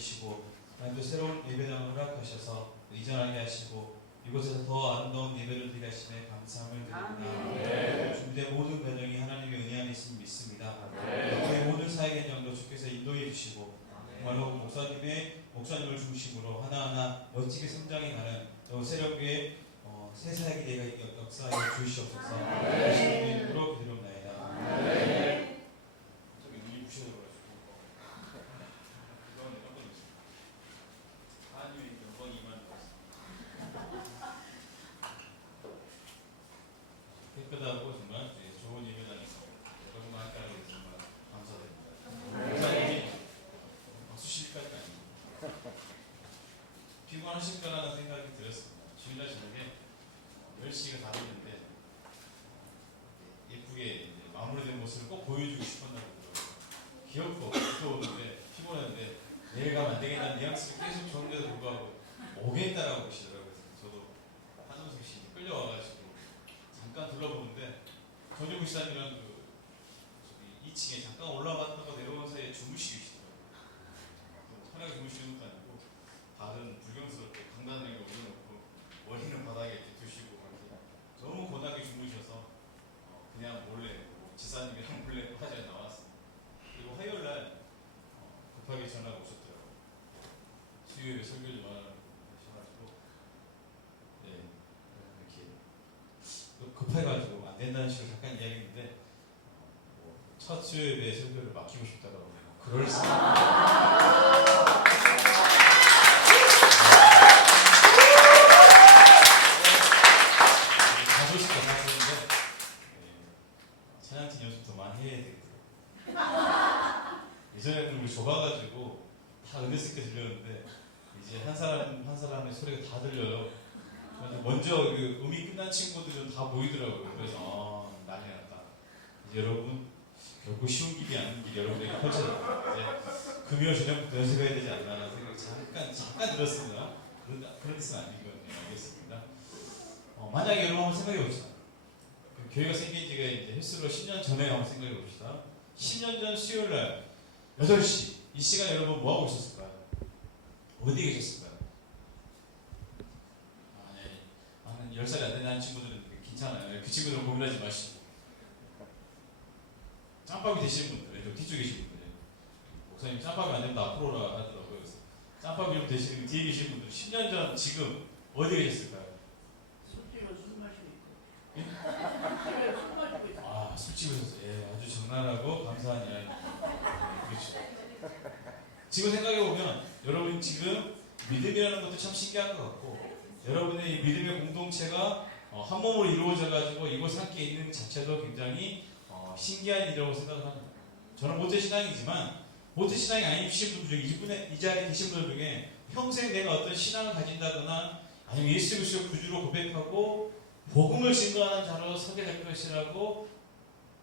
주시고 또 새로운 예배당을 허락하셔서 이전하게 하시고 이곳에서 더 아름다운 예배를 드리게 하심에 감사함을 드립니다. 준비된 모든 과정이 하나님의 은혜 안에 있음을 믿습니다. 저희 모든 사역의 장도 주께서 인도해 주시고 정말로 목사님을 중심으로 하나하나 멋지게 성장해가는 새롭게 새 사역의 역사에 주시옵소서. 예수님의 이름으로 기도합나이다. 저기 눈이 부셔져가지고 이건 몇번 있습니다. 하나님의 영광이만 깨끗하고 정말 좋은 예배당에서 여러분과 함께하게 돼서 정말 감사드립니다. 목사님이 수시까지 아닙니다. 피곤하실 거라는 생각이 들었습니다. 주일날 저녁에 10시가 다 됐는데 예쁘게 마무리된 모습을 꼭 보여주고 싶었나 보더라고요. 귀엽고 무서웠는데 피곤했는데 내일 가면 안 되겠다는 뉘앙스를 계속 줬는데도 불구하고 오겠다라고 그러시더라고요. 저도 한정석 씨 끌려와가지고 잠깐 둘러보는데 전유 목사님이랑 저기 2층에 잠깐 올라갔다가 내려온 사이에 주무시고 계시더라고요. 편하게 주무시는 것도 아니고 발은 불경스럽게 강단을 올려놓고 머리는 바닥에 이렇게 두시고 너무 고단하게 주무셔서 그냥 몰래 지사님이랑 몰래 화장에 나왔습니다. 그리고 화요일날 급하게 전화가 오셨더라고요. 수요일에 설교 좀 하셔가지고 이렇게 급해가지고 안 된다는 식으로 잠깐 이야기했는데 첫 수요일에 설교를 맡기고 싶다고 그럴 수 찬양팀 연습 더 많이 해야 되겠더라고요. 예전에는 우리 좁아가지고 다 은혜스럽게 들렸는데 이제 한 사람 한 사람의 소리가 다 들려요. 먼저 그 음이 끝난 친구들은 다 보이더라고요. 그래서 난리 났다. 이제 여러분 결국 쉬운 길이 아닌 길이 여러분에게 펼쳐집니다. 이제 금요 저녁부터 연습해야 되지 않나 생각이 잠깐 들었습니다. 그런 뜻은 아니거든요. 알겠습니다. 만약에 여러분 한번 생각해 봅시다. 교회가 생긴 지가 이제 횟수로 10년 전에 한번 생각해 봅시다. 10년 전 수요일날 8시 이 시간 여러분 뭐하고 있었을까요? 어디 계셨을까요? 한 10살이 안 되는 친구들은 괜찮아요. 그 친구들은 고민하지 마시고 짬밥이 되시는 분들, 좀 뒤쪽에 계신 분들 목사님 짬밥이 안 되면 앞으로 오라 하더라고요. 그래서 짬밥이 좀 되시는 뒤에 계신 분들 10년 전 지금 어디 계셨을까요? 술집에서 아주 적나라하고 감사한 이야기. 그렇죠. 지금 생각해보면 여러분 지금 믿음이라는 것도 참 신기한 것 같고 여러분의 이 믿음의 공동체가 한 몸으로 이루어져가지고 이곳 함께 있는 것 자체도 굉장히 신기한 일이라고 생각을 합니다. 저는 모태신앙이지만 모태신앙이 아니신 분들 중에 이 자리에 계신 분들 중에 평생 내가 어떤 신앙을 가진다거나 아니면 예수 그리스도를 구주로 고백하고 복음을 증거하는 자로 서게 될 것이라고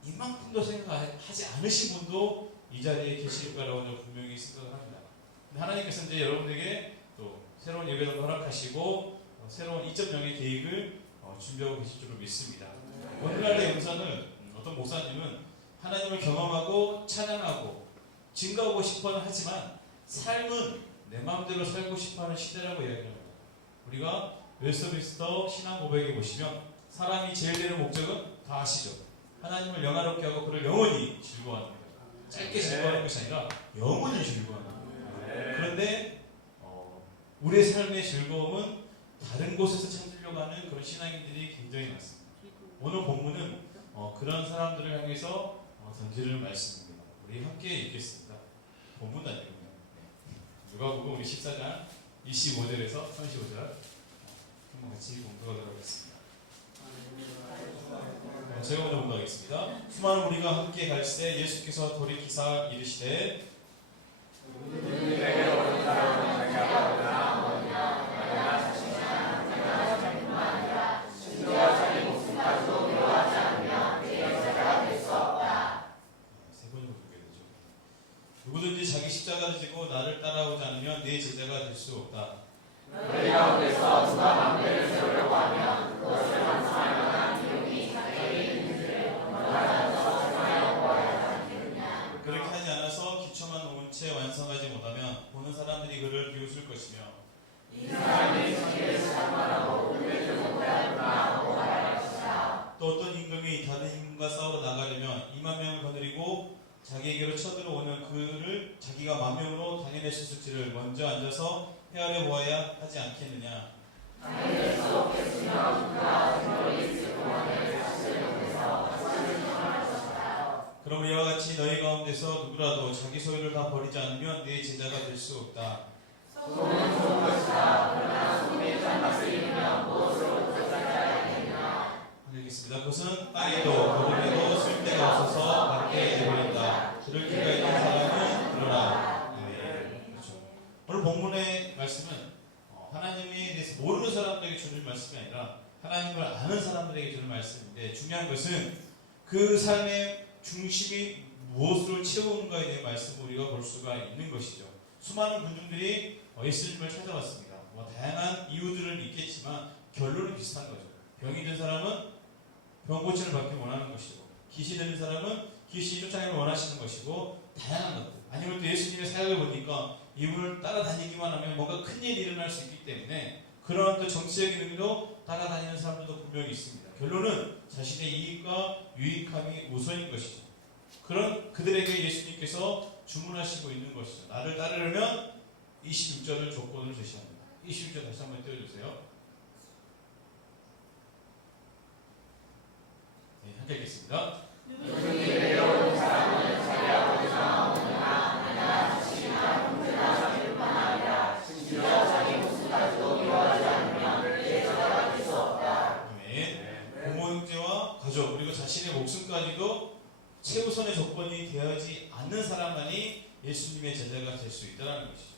이만큼도 생각하지 않으신 분도 이 자리에 계실 거라고 저는 분명히 생각을 합니다. 하나님께서 이제 여러분에게 또 새로운 예배당도 허락하시고 새로운 2.0의 계획을 준비하고 계실 줄로 믿습니다. 오늘날의 영상은 어떤 목사님은 하나님을 경험하고 찬양하고 증거하고 싶어는 하지만 삶은 내 마음대로 살고 싶어하는 시대라고 이야기합니다. 우리가 웨스트민스터 신앙 고백에 보시면 사람이 제일 되는 목적은 다 아시죠? 하나님을 영화롭게 하고 그를 영원히 즐거워하는 거예요. 짧게 즐거워하는 것이 아니라 영원히 즐거워하는 거예요. 그런데 우리의 삶의 즐거움은 다른 곳에서 찾으려고 하는 그런 신앙인들이 굉장히 많습니다. 오늘 본문은 그런 사람들을 향해서 던지는 말씀입니다. 우리 함께 읽겠습니다. 본문도 아니고요. 누가복음 우리 14장 25절에서 35절 한번 같이 공부하도록 하겠습니다. 제가 먼저 공부하겠습니다. 수많은 우리가 함께 갈새 예수께서 돌이키사 이르시되 누구든지 자기 십자가를 지고 나를 따라오지 않으면 내 제자가 될 수 없다. 너희 가운데서 누가 망대를 세우려고 하면 그것을 완성할 만한 비용이 자기에게 있는지를 원하자서 정하여 보아야 하느냐. 그렇게 하지 않아서 기초만 놓은 채 완성하지 못하면 보는 사람들이 그를 비웃을 것이며 이 사람이 자기를 시험하라고 울리지 못하였구나 하고 말할 것이다. 또 어떤 임금이 다른 임금과 싸우러 나가려면 2만 명을 거느리고 자기에게로 쳐들어오는 그를 자기가 1,000명으로 당해낼 수 있을지를 먼저 앉아서 헤아려 보아야 하지 않겠느냐. 당해낼 수 없겠으며 그가 등골이 있을 동안에 자신을 못해서 자신을 시험할 것이다. 그러므로 이와 같이 너희 가운데서 누구라도 자기 소유를 다 버리지 않으면 네 제자가 될 수 없다. 소는 좋은 것이다. 그러나 소금이 짠맛을 잃으면 무엇으로 제자하겠느냐. 알겠습니다. 그것은 땅에도 거름에도 쓸데가 없어서 밖에 내버린다. 들을 귀가 있는 사람은 들으라. 네, 그렇죠. 오늘 본문의 말씀은 하나님에 대해서 모르는 사람들에게 주는 말씀이 아니라 하나님을 아는 사람들에게 주는 말씀인데, 중요한 것은 그 삶의 중심이 무엇으로 채우는가에 대한 말씀을 우리가 볼 수가 있는 것이죠. 수많은 군중들이 예수님을 찾아왔습니다. 다양한 이유들은 있겠지만 결론은 비슷한 거죠. 병이 든 사람은 병 고침을 받기 원하는 것이고, 귀신 들린 사람은 귀신 쫓아내기를 원하시는 것이고, 다양한 것들. 아니면 또 예수님의 사역을 보니까 이분을 따라다니기만 하면 뭔가 큰일이 일어날 수 있기 때문에 그런 또 정치적인 의미로 따라다니는 사람들도 분명히 있습니다. 결론은 자신의 이익과 유익함이 우선인 것이죠. 그런 그들에게 예수님께서 주문하시고 있는 것이죠. 나를 따르려면 26절을 조건을 제시합니다. 26절 다시 한번 띄워주세요. 네, 함께 읽겠습니다. 누구든지 내려오는 사람은 자기 아버지 사랑하느냐 아니나 자식이나 형제나 자기뿐만 아니라 심지어 자기 목숨까지도 미워하지 않으면 제자가 될 수 없다. 아멘. 부모, 형제와 가족, 그리고 자신의 목숨까지도 최우선의 조건이 되어지 않는 사람만이 예수님의 제자가 될 수 있다는 것이죠.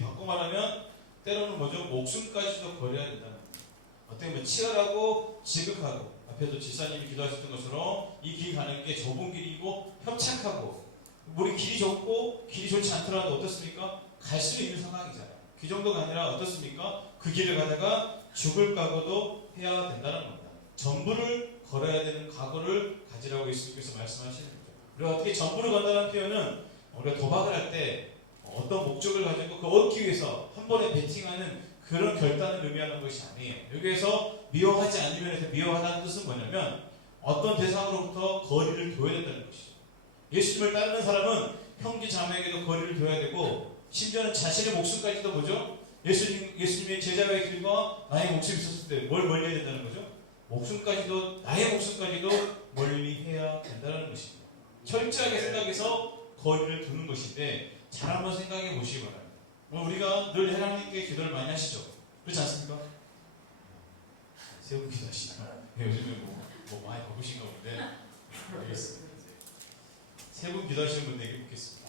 바꿔 말하면 때로는 뭐죠? 목숨까지도 버려야 된다는 겁니다. 어떻게 보면 치열하고 지극하고, 앞에도 지사님이 기도하셨던 것처럼 이 길 가는 게 좁은 길이고 협착하고, 우리 길이 좁고 길이 좋지 않더라도 어떻습니까? 갈 수 있는 상황이잖아요. 그 정도가 아니라 어떻습니까? 그 길을 가다가 죽을 각오도 해야 된다는 겁니다. 전부를 걸어야 되는 각오를 가지라고 예수님께서 말씀하시는 거죠. 우리가 어떻게 전부를 건다는 표현은 우리가 도박을 할 때 어떤 목적을 가지고 그 얻기 위해서 한 번에 베팅하는 그런 결단을 의미하는 것이 아니에요. 여기에서 미워하지 않으면 해서 미워하다는 뜻은 뭐냐면 어떤 대상으로부터 거리를 둬야 된다는 것이죠. 예수님을 따르는 사람은 형제 자매에게도 거리를 둬야 되고, 심지어는 자신의 목숨까지도 뭐죠? 예수님의 제자의 길과 나의 목숨이 있었을 때 뭘 멀리 해야 된다는 거죠? 목숨까지도, 나의 목숨까지도 멀리 해야 된다는 것입니다. 철저하게 생각해서 거리를 두는 것인데, 잘 한번 생각해 보시기 바랍니다. 우리가 늘 하나님께 기도를 많이 하시죠. 그렇지 않습니까? 세분 기도하시나? 요즘에 뭐 많이 바쁘신가 본데. 알겠습니다. 세 분 기도하시는 분들에게 묻겠습니다.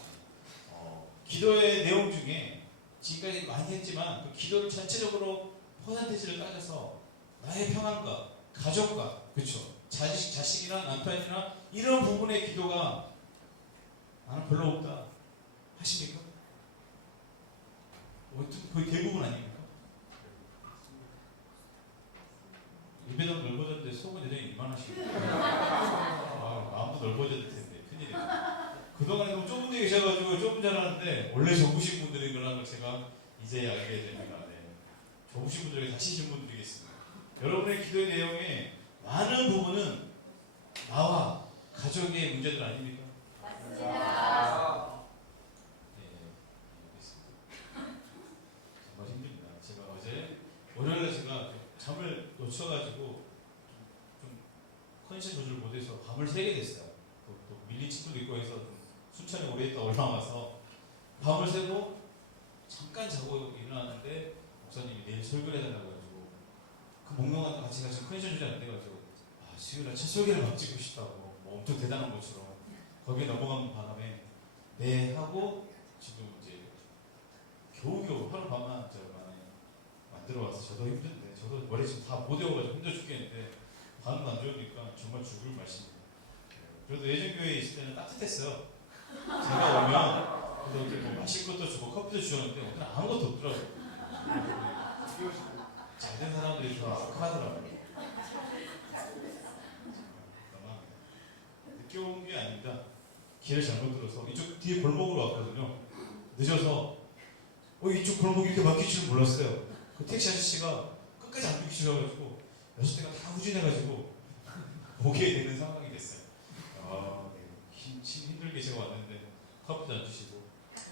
기도의 내용 중에 지금까지 많이 했지만 그 기도를 전체적으로 퍼센테이지를 따져서 나의 평안과 가족과, 그렇죠, 자식이나 남편이나 이런 부분의 기도가 나는 별로 없다 하십니까? 거의 대부분 아닙니까? 예배당 넓어졌는데 속은 여전히 이만하시고 마음도 넓어져야 될 텐데 큰일이에요. 그동안에 너무 좁은 데 계셔가지고 좁은 줄 알았는데 원래 좁으신 분들인 거라는 걸 제가 이제 알게 됩니다. 네. 좁으신 분들에게 다시 질문드리겠습니다. 여러분의 기도의 내용에 많은 부분은 나와 가족의 문제들 아닙니까? 맞습니다. 네, 알겠습니다. 정말 힘듭니다. 제가 어제 월요일에 제가 잠을 놓쳐가지고 좀 컨디션 조절 못해서 밤을 새게 됐어요. 또 밀린 친구도 있고 해서 좀 순천에 오래 있다 올라와서 밤을 새고 잠깐 자고 일어났는데 목사님이 내일 설교를 해달라고 해가지고 그 목명한테 같이 가서 컨디션 조절 안 돼가지고 수요일날 첫 설교를 막 찍고 싶다고 뭐 엄청 대단한 것처럼 거기에 넘어간 바람에 네 하고 지금 이제 겨우겨우 하루 반만 저 만에 만들어 와서 저도 힘든데 저도 머리 지금 다 못 외워가지고 힘들어 죽겠는데 반응도 안 좋으니까 정말 죽을 맛입니다. 그래도 예전교회에 있을 때는 따뜻했어요. 제가 오면 그래도 이렇게 뭐 마실 것도 주고 커피도 주었는데 오늘 아무것도 없더라고요. 잘된 사람들이 좀 악하더라고요. 늦게 온 게 아닙니다. 길을 잘못 들어서 이쪽 뒤에 골목으로 왔거든요. 늦어서 이쪽 골목 이렇게 막힐 줄 몰랐어요. 그 택시 아저씨가 끝까지 안 비키셔가지고 6대가 다 후진해가지고 오게 되는 상황이 됐어요. 힘들게 제가 왔는데 커피도 안 주시고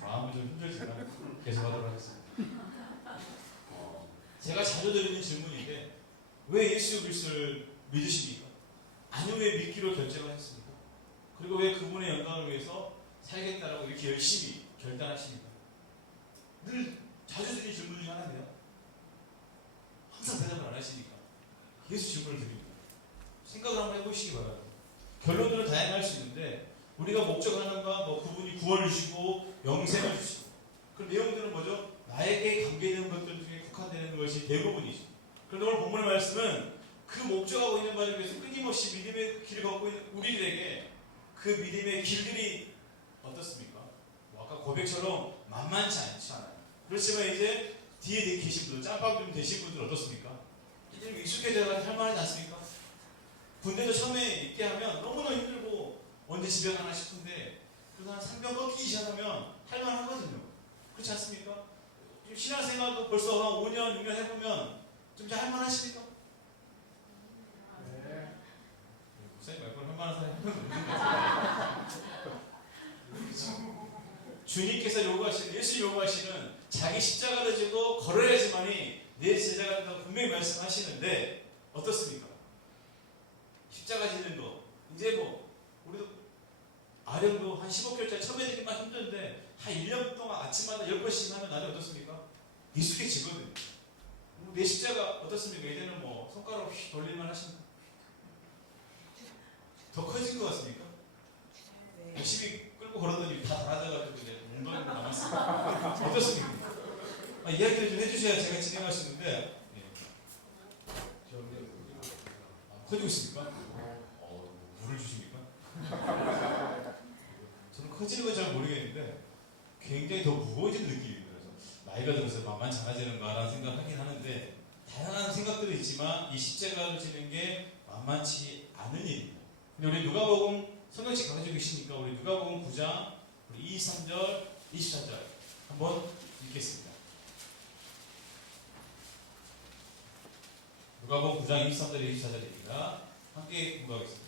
마음은 좀 힘들지만 계속 하도록 하겠습니다. 제가 자주 드리는 질문인데 왜 예수 그리스도를 믿으십니까? 아니면 왜 믿기로 결정을 했습니까? 그리고 왜 그분의 영광을 위해서 살겠다라고 이렇게 열심히 결단하십니까? 늘 자주 드리는 질문 중 하나인데요. 항상 대답을 안 하시니까 계속 질문을 드립니다. 생각을 한번 해보시기 바랍니다. 결론들은 다양할 수 있는데 우리가 목적하는 바 그분이 구원을 주시고 영생을 주시고 그 내용들은 뭐죠? 나에게 관계되는 것들 중에 국한되는 것이 대부분이죠. 그런데 오늘 본문의 말씀은 그 목적하고 있는 바를 위해서 끊임없이 믿음의 길을 걷고 있는 우리들에게 그 믿음의 길들이 어떻습니까? 아까 고백처럼 만만치 않지 않아요. 그렇지만 이제 뒤에 계신 분들, 짬밥 좀 되신 분들 어떻습니까? 이제 익숙해져서 할만하지 않습니까? 군대도 처음에 있게 하면 너무나 힘들고 언제 집에 가나 싶은데 그래서 한 3병 꺾이기 시작하면 할만하거든요. 그렇지 않습니까? 신앙생활도 벌써 한 5년, 6년 해보면 좀 이제 할만하십니까? 네. 목사님 말고 할만한 사람이 한 명도 없는 것 같아요. 주님께서 요구하시는, 예수 요구하시는 자기 십자가를 지고 걸어야지만이 내 제자가 된다고 분명히 말씀하시는데 어떻습니까? 십자가 지는 거 이제 우리도 아령도 한 15개월짜리 처음에 되기만 힘든데 한 1년 동안 아침마다 10번씩 하면 나중에 어떻습니까? 익숙해지거든요. 내 십자가 어떻습니까? 이제는 손가락 휙 돌릴만 하십니까? 더 커진 것 같습니까? 열심히 끌고 걸었더니 다 달아져가지고 이제 엉덩이로 남았습니다. 어떻습니까? 이야기를 좀 해주셔야 제가 진행할 수 있는데 커지고 있습니까? 물을 주십니까? 저는 커지는 건 잘 모르겠는데 굉장히 더 무거워지는 느낌이 들어서 나이가 들어서 만만치 않아지는가라는 생각을 하긴 하는데 다양한 생각들이 있지만 이 십자가를 지는 게 만만치 않은 일입니다. 근데 우리 누가복음 성경책 가지고 계시니까 우리 누가복음 9장 우리 23절, 24절 한번 읽겠습니다. 누가복음 9장 23절, 24절입니다. 함께 공부하겠습니다.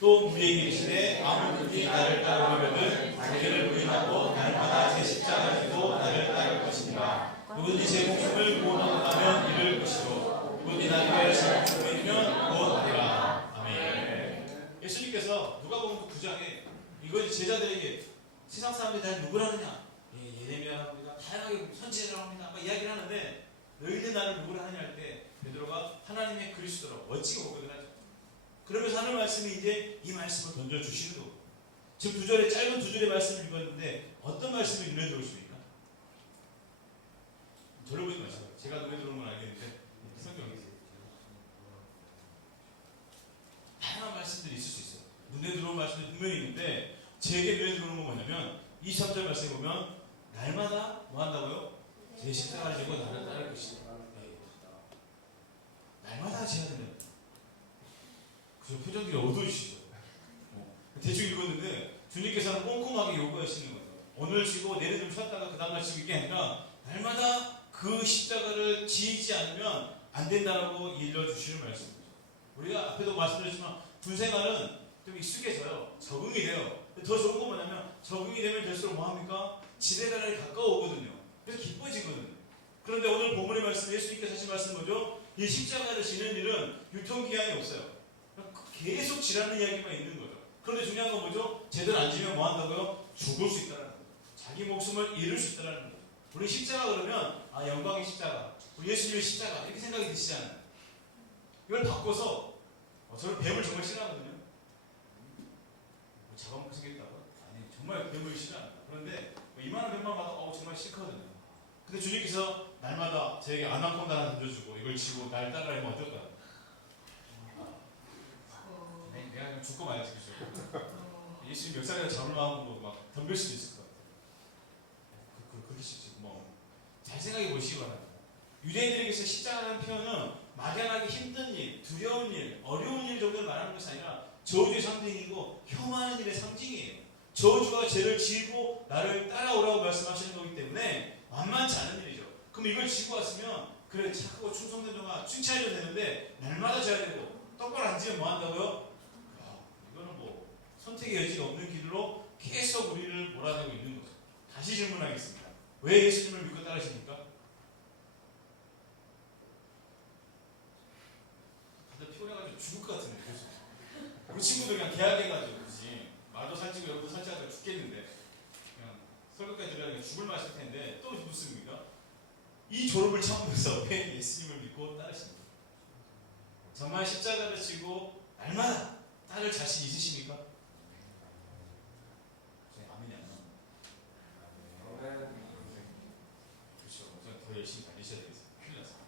또 우리에게 이르시되 아무 누구든지 나를 따르려거든 자기를 부인하고 날마다 제 십자가를 지고 나를 따를 것이니라. 누구든지 제 목숨을 구원하면 이를 것이요 누구든지 나를 위하여 제 목숨을 잃으면 구원하리라. 아멘. 예수님께서 누가복음 9장에 이걸 제자들에게 세상 사람들이 다 누구를 하느냐? 예레미야라고 합니다. 다양하게 선지자라고 합니다. 이야기를 하는데 너희는 나를 누구를 하느냐 할 때 베드로가 하나님의 그리스도라고 멋지게 고백을 하죠. 그러면서 하는 말씀이 이제 이 말씀을 던져주시는 거고 지금 짧은 두 줄의 말씀을 읽었는데 어떤 말씀이 눈에 들어오십니까? 저를 보지 마시고 제가 눈에 들어오는 건 알겠는데 성경에 다양한 말씀들이 있을 수 있어요. 눈에 들어오는 말씀이 분명히 있는데 제게 눈에 들어오는 건 뭐냐면 23절 말씀에 보면 날마다 뭐 한다고요? 제 십자가를 지고 나를 따를 것이다. 날마다 제야 된다. 그저 표정들이 어두우시죠. 대충 읽었는데 주님께서는 꼼꼼하게 요구하시는 거죠. 오늘 지고 내일 좀 쉬었다가 그 다음날 지고 이게 아니라 날마다 그 십자가를 지지 않으면 안 된다라고 일러주시는 말씀이죠. 우리가 앞에도 말씀드렸지만 군생활은 좀 익숙해져요. 적응이 돼요. 더 좋은 건 뭐냐면 적응이 되면 될수록 뭐합니까? 지대가에 가까워 오거든요. 그래서 기뻐지거든요. 그런데 오늘 본문의 말씀, 예수님께서 하신 말씀은 뭐죠? 이 십자가를 지는 일은 유통기한이 없어요. 계속 지라는 이야기만 있는 거죠. 그런데 중요한 건 뭐죠? 제대로 안 지면 뭐 한다고요? 죽을 수 있다는 거죠. 자기 목숨을 잃을 수 있다는 거죠. 우리 십자가 그러면 영광의 십자가, 우리 예수님의 십자가 이렇게 생각이 드시잖아요. 이걸 바꿔서 저는 뱀을 정말 싫어하거든요. 잡아먹고 생겼다고? 아니 정말 뱀을 싫어합니다. 그런데 이만한 뱀만 봐도 정말 싫거든요. 근데 주님께서 날마다 저에게 아나콘다 하나 던져주고 이걸 지고 날 따라하면 어떨까요? 내가 그냥 죽고 말지 그죠? 예수님 멱살에다 잡을 마음으로 막 덤빌 수도 있을 것 같아요. 그렇게 쉽지 잘 생각해 보시기 바랍니다. 유대인들에게서 십자가라는 표현은 막연하게 힘든 일, 두려운 일, 어려운 일 정도를 말하는 것이 아니라 저주의 상징이고 혐오하는 일의 상징이에요. 저주가 죄를 지고 나를 따라오라고 말씀하시는 거기 때문에 만만치 않은 일이죠. 그럼 이걸 지고 왔으면 그래 착하고 충성된 동안 칭찬해줘야 되는데 날마다 져야 되고 똑바로 안 지면 뭐 한다고요? 야, 이거는 뭐 선택의 여지가 없는 길로 계속 우리를 몰아내고 있는 거죠. 다시 질문하겠습니다. 왜 예수님을 믿고 따르십니까? 다들 피곤해가지고 죽을 것 같은데 그래서 우리 친구들 그냥 계약해가지고 그지 말도 살찌고 여기도 살찌고 죽겠는데 그냥 설교까지 들으려면 죽을 맛일 텐데 또 묻습니까? 이 졸업을 참으면서 왜 예수님을 믿고 따르십니까? 정말 십자가를 지고 날마다 따를 자신 있으십니까? 저희 아멘이 안 나옵니다. 그렇죠. 우선 더 열심히 달리셔야 되겠습니다. 큰일 났습니다.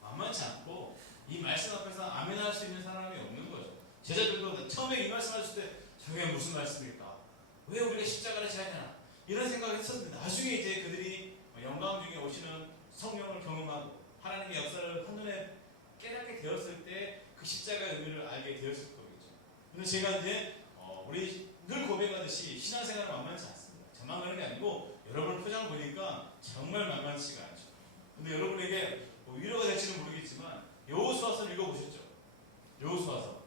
만만치 않고 이 말씀 앞에서 아멘할 수 있는 사람이 없는 거죠. 제자들도 처음에 이 말씀하실 때 저게 무슨 말씀일까? 왜 우리가 십자가를 져야 되나? 이런 생각을 했었는데 나중에 이제 그들이 영광 중에 오시는 성령을 경험하고 하나님의 역사를 한눈에 깨닫게 되었을 때 그 십자가의 의미를 알게 되었을 거겠죠. 근데 제가 이제 우리 늘 고백하듯이 신앙생활은 만만치 않습니다. 저만 그런 게 아니고 여러분 표정을 보니까 정말 만만치가 않죠. 근데 여러분에게 위로가 될지는 모르겠지만 여호수아서 읽어보셨죠? 여호수아서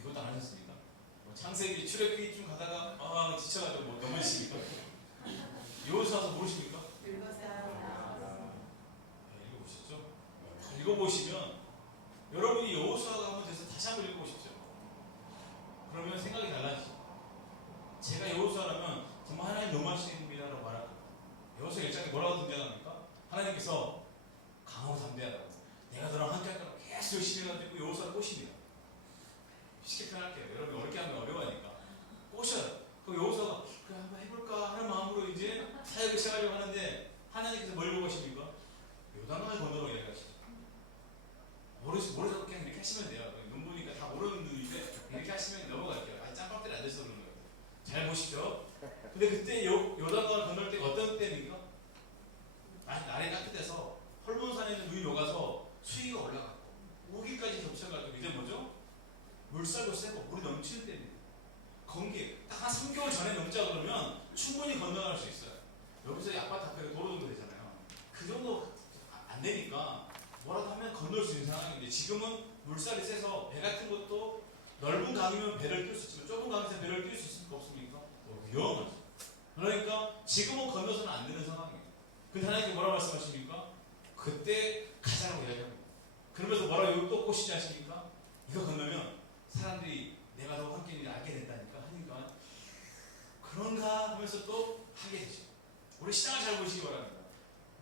이것도 안 하셨습니까? 창세기 출애굽기 좀 가다가 지쳐가지고 뭐 넘어지십니까? 여호수아서 모르십니까? 읽어보셨죠? 읽어보시면 여러분이 여호수아가 한번 돼서 다시 한번 읽어보십시오. 그러면 생각이 달라지죠. 제가 여호수아라면 정말 하나님 너무 하시는 분이라고 말할 겁니다. 여호수아 1장에 뭐라고 등장합니까? 하나님께서 강하고 담대하다고 내가 너랑 함께 할 거라고 계속 열심히 해가지고 여호수아를 꼬십니다. 쉽게 표현할게요. 여러분 어렵게 하면 어려워하니까 꼬셔요. 그럼 여호수아가 그래 한번 해볼까 하는 마음으로 이제 사역을 시작하려고 하는데 하나님께서 뭘 보고 계십니까? 요단강을 건너라고 이야기하시죠. 모르셔도 그냥 이렇게 하시면 돼요. 눈 보니까 다 모르는 눈인데 이렇게 하시면 넘어갈게요. 짬밥들이 안 돼서 그러는 거예요. 잘 보시죠. 근데 그때 요단강을 건널 때가 어떤 때입니까? 날이 따뜻해서 헐몬산에 있는 눈이 녹아서 수위가 올라갔고 우기까지 겹쳐가지고 이제 뭐죠? 물살도 세고 물이 넘치는 때입니다. 건기 딱 한 3개월 전에 넘자 그러면 충분히 건너갈 수 있어요. 여기서 아파트 앞에 도로 정도 되잖아요. 그 정도 안 되니까 뭐라도 하면 건널 수 있는 상황인데 지금은 물살이 세서 배 같은 것도 넓은 강이면 배를 뛸 수 있지만 좁은 강에서 배를 뛸 수 있습니까? 없습니까? 위험하죠. 그러니까 지금은 건너서는 안 되는 상황이에요. 근데 하나님께 뭐라고 말씀하십니까? 그때 가자라고 이야기합니다. 그러면서 뭐라고 또 꼬시지 않습니까? 이거 건너면 사람들이 내가 너 함께 있는 알게 된다니까 하니까 그런가 하면서 또 하게 되죠. 우리 신앙을 잘 보시기 바랍니다.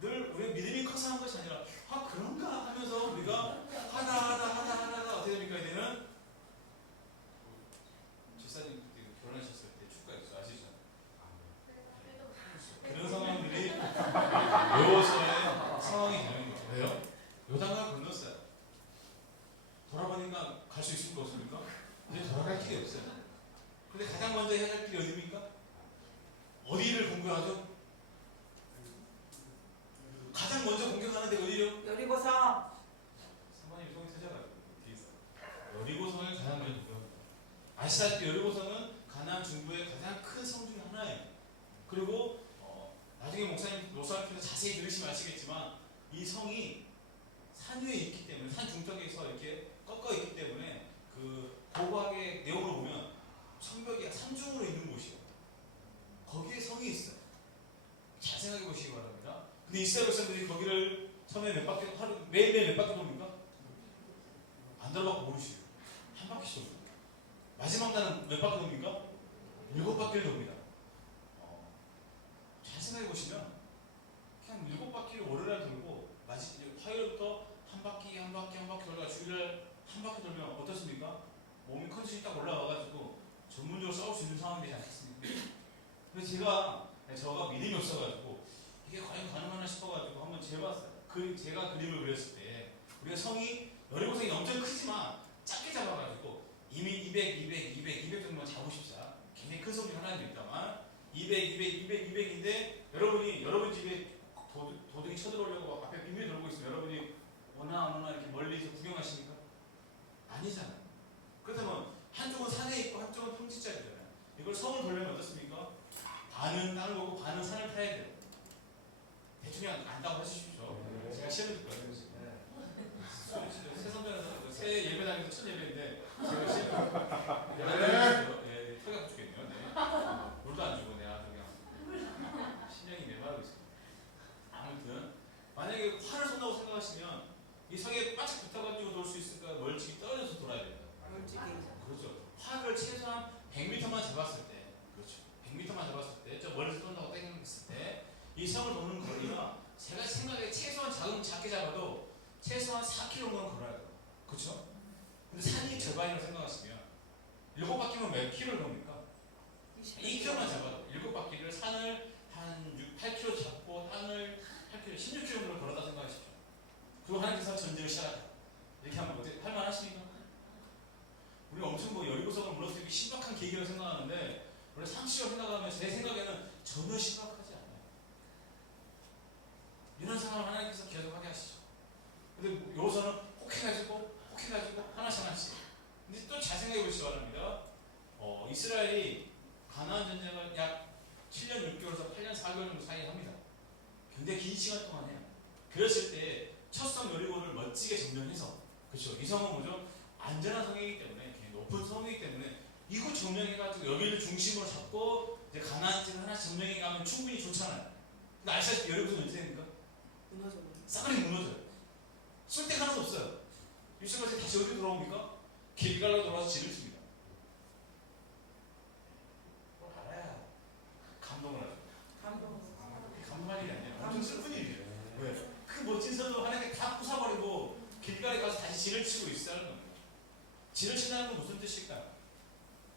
늘 우리 믿음이 커서 한 것이 아니라 그런가 하면서 우리가 하다 어떻게 됩니까? 이제는 집사님 그때 결혼하셨을 때 축가했죠. 아시죠? 그런 상황들이 여호수아의 상황이 되는 거죠. 왜요? 요단강을 건넜어요. 돌아보니까 갈 수 있을 거 없습니까? 이제 돌아갈 길이 없어요. 근데 가장 먼저 해야 할 길이 어디입니까? 어디를 공격하죠? 가장 먼저 공격하는 데 어디죠? 여리고성. 사모님 손이 터져가지고 뒤에서 여리고성을 가장 먼저 공격합니다. 아시다시피 여리고성은 가나안 중부의 가장 큰 성 중에 하나예요. 그리고 나중에 목사님께서 자세히 들으시면 아시겠지만 이 성이 산 위에 있기 때문에 산 중턱에서 이렇게 꺾어 있기 때문에 그 고고학의 내용을 보면 성벽이 산중으로 있는 곳이에요. 거기에 성이 있어요. 잘 생각해 보시기 바랍니다. 근데 이스라엘 백성들이 거기를 처음에 매일매일 몇 바퀴 돕니까? 안 돌아가고 모르시죠. 한 바퀴씩 돕니다. 마지막 날은 몇 바퀴 돕니까? 7바퀴를 돕니다. 잘 생각해 보시면 그냥 7바퀴를 월요일날 돌고 화요일부터 한 바퀴 돌다가 주일날 한 바퀴 돌면 어떻습니까? 몸이 컨디션이 딱 올라와가지고 전문적으로 싸울 수 있는 상황이 되지 않겠습니까? 근데 제가 믿음이 없어가지고 이게 과연 가능하나 싶어가지고 한번 재봤어요. 제가 그림을 그렸을 때 우리가 성이 여리고성이 엄청 크지만 작게 잡아가지고 이미 200 정도만 잡으십시다. 굉장히 큰 성 중 하나도 있다만 200인데 여러분 집에 도둑이 쳐들어오려고 앞에 빙빙 돌고 있으면 여러분이 오나 안 오나 이렇게 멀리서 구경하십니까? 아니잖아요. 그렇다면 한쪽은 산에 있고 한쪽은 평지짜리잖아요. 이걸 성을 돌려면 어떻습니까? 반은 땅을 보고 반은 산을 타야 돼요. 대충 그냥 안다고 해주십시오. 제가 시험을 줄 거예요. 새 선배라서 새 예배 다니면서 첫 예배인데 제가 시험을 예, 턱이 죽겠네요. 네. 물도 안 주고 내가 그냥 신령이 메마르고 있습니다. 아무튼 만약에 활을 쏜다고 생각하시면 이 성에 바짝 붙어가지고 놀 수 있을까? 멀찍이 떨어져서 돌아야 됩니다. 그렇죠. 활을 최소한 100m만 잡았을 때, 그렇죠. 100m만 잡았을 때, 저 멀리서 쏜다고 땡겼을 때, 이 성을 도는 거리가 제가 생각에 최소한 작게 잡아도 최소한 4km 정도는 걸어야 돼요. 그렇죠? 근데 산이 절반이라고 생각하시면 7바퀴면 몇 킬로를 겁니까? 2km만 잡아도 7바퀴를 산을 한 8km 잡고 땅을 8km, 16km 정도를 걸었다 생각하십시오. 그리고 하나님께서 전쟁을 시작하다. 이렇게 하면 어떻게 할만하십니까? 우리가 엄청 뭐 여리고성을 물러서기 신박한 계기라고 생각하는데 원래 상식적으로 생각하면 제 생각에는 전혀 신박하지 않아요. 이런 상황을 하나님께서 계속 하게 하시죠. 근데 여기서는 혹해가지고 하나씩. 근데 또 잘 생각해 보시기 바랍니다. 이스라엘이 가나안 전쟁을 약 7년 6개월에서 8년 4개월 정도 사이에 합니다. 굉장히 긴 시간 동안 해요. 그랬을 때 첫 성 여리고를 멋지게 점령해서, 그렇죠. 이 성은 뭐죠? 안전한 성이기 때문에, 높은 성이기 때문에 이거 점령해가지고 여기를 중심으로 잡고 이제 가나안 땅을 하나 점령해 가면 충분히 좋잖아요. 근데 아시다시피 여리고는 어떻게 됩니까? 싸그리 무너져요. 쓸 데가 하나도 없어요. 이스라엘이 다시 어디로 돌아옵니까? 길갈로 돌아와서 진을 칩니다. 뭘 알아야 감동을 하죠. 감동할 일이 아니에요. 엄청 슬픈 일이에요. 왜? 그 멋진 성을 하나님께 다 부숴버리고 길갈에 가서 다시 진을 치고 있어야 하는 겁니다. 진을 친다는 건 무슨 뜻일까요?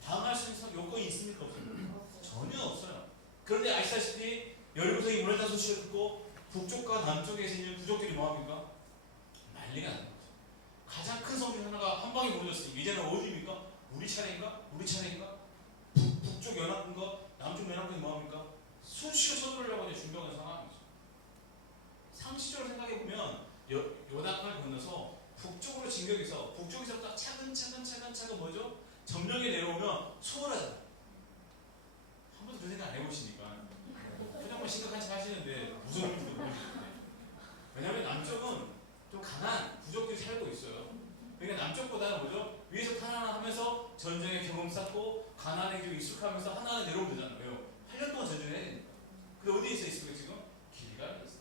방어할 수 있는 요건이 있습니까? 없습니까? 전혀 없어요. 그런데 아시다시피 여리고성이 무너졌다는 소식을 듣고 북쪽과 남쪽에 있는 부족들이 뭐합니까? 난리가 나는 거죠. 가장 큰 성중 하나가 한 방에 무너졌으니 이제는 어디입니까? 우리 차례인가? 북쪽 연합군과 남쪽 연합군이 뭐합니까? 순식간에 서두르려고 준비하는 상황이죠. 상식적으로 생각해보면 요단강을 건너서 북쪽으로 진격해서 북쪽에서부터 차근차근 뭐죠? 점령에 내려오면 수월하잖아요. 한 번도 그런 생각 안 해보시니까 표정만 심각한 척 하시는데 무슨 의미인지 모르겠는데, 왜냐하면 남쪽은 좀 강한 부족들이 살고 있어요. 그러니까 남쪽보다는 뭐죠? 위에서 편안하면서 전쟁의 경험 쌓고 가나안에 익숙하면서 하나하나 내려오면 되잖아요. 왜요? 8년 동안 전쟁을 해야 되니까. 근데 어디에 있어요 지금? 길갈에 있어요.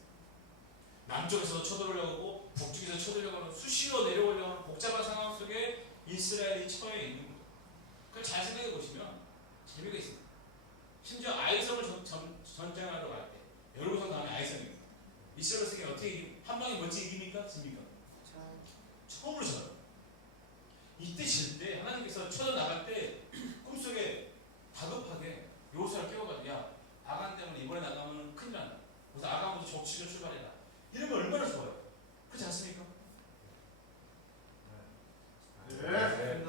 남쪽에서 쳐들어오려고 하고 북쪽에서 쳐들어오려고 하는, 수시로 내려오려고 하는 복잡한 상황 속에 이스라엘이 처해 있는 거죠. 그걸 잘 생각해 보시면 재미가 있습니다. 심지어 아이성을 전쟁하러 갈 때, 여리고성 다음에 아이성입니다. 이스라엘 성이 어떻게 한 방에 멋지게 이깁니까? 집니까? 처음으로 져요. 이때 질 때 하나님께서 쳐져 나갈 때 꿈속에 다급하게 여호수아를 깨워가지고, 야, 아간 때문에 이번에 나가면 큰일 난다. 그래서 아간 먼저 적시로 출발해라. 이러면 얼마나 좋아요. 그렇지 않습니까? 네.